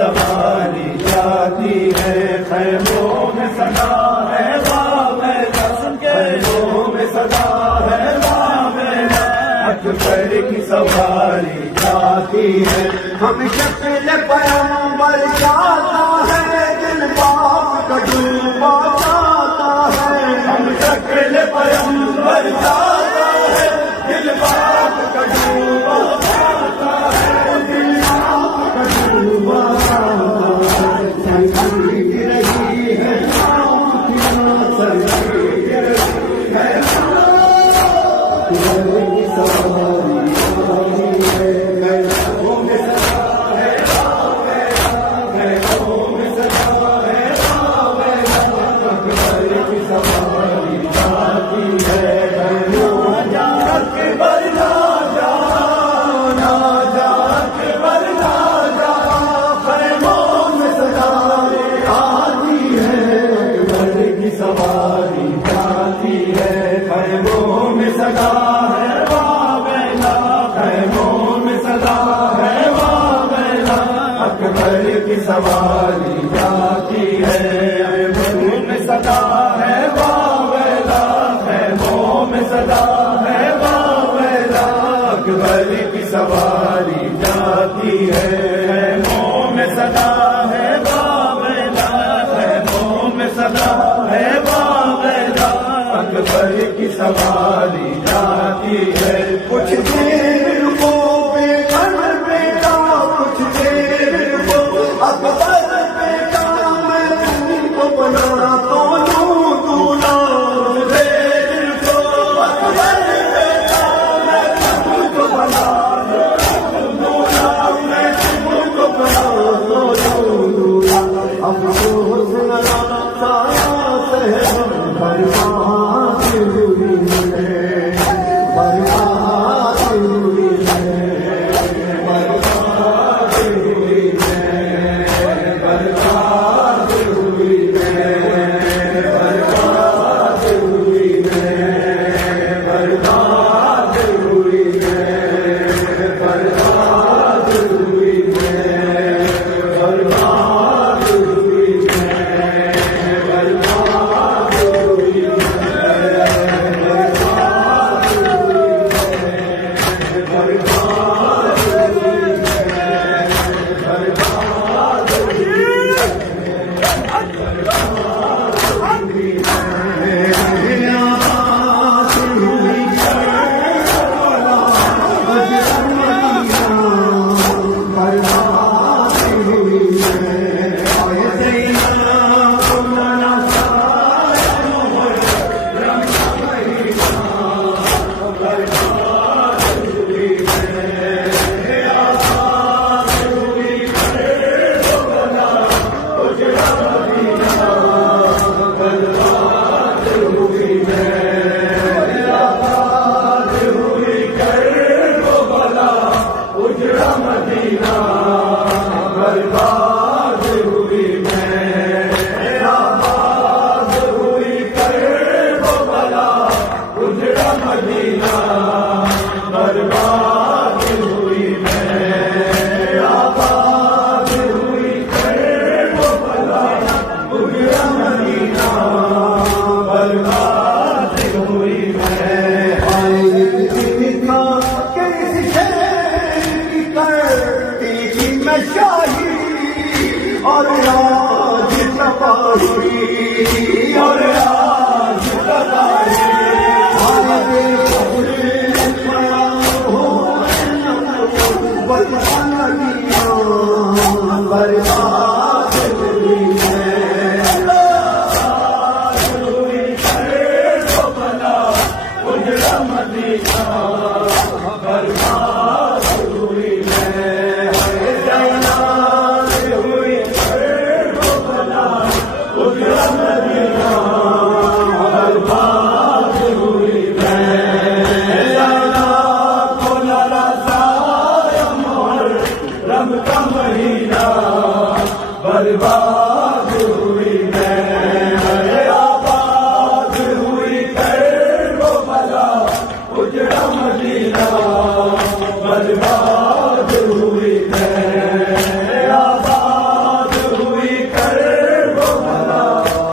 سواری جاتی ہے، خیموں میں صدا ہے باب قسم کے، خیموں میں صدا ہے باب اکبر کی سواری جاتی ہے، ہم شکل پیغمبر جاتا ہے، دل باپ کا ڈوبا جاتا ہے، ہم شکل پیغمبر جاتا ہے، دل باپ کا ڈوبا جاتا ہے، دل باپ کا ڈوبا جاتا ہے، سنگ گر رہی ہے سنگ گر رہی ہے، سواری جاتی ہے، خیموں میں صدا ہے بابیلا، خیموں میں صدا ہے بابیلا، اکبر کی سواری جاتی ہے، خیموں میں صدا ہے بابیلا، خیموں میں صدا ہے بابیلا، اکبر کی سواری جاتی ہے، خیموں میں صدا ہے بابیلا، خیموں میں صدا ہے بابیلا، اکبر کی سواری جاتی ہے، کچھ دیر کو بیٹا بیٹا، کچھ دیر کو اکبر بیٹا، میں تم کو بنا تو لوں دولا، دیر کو اکبر بیٹا، میں تم کو بنا تو دولا، میں تم کو بنا تو دولا، افسوس نہ برباد ہوئی ہے، برباد ہوئی ہے، برباد ہوئی ہے، برباد ہوئی ہے، برباد ہوئی ہے، برباد ہوئی ہے، برباد ہوئی ہے، برباد ہوئی ہے، برباد اور آج تباہی، اور آج تباہی، برباد ہوئی ہے، مدینہ برباد ہوئی ہے، مدینہ برباد ہوئی ہے، رب کا مہینہ برباد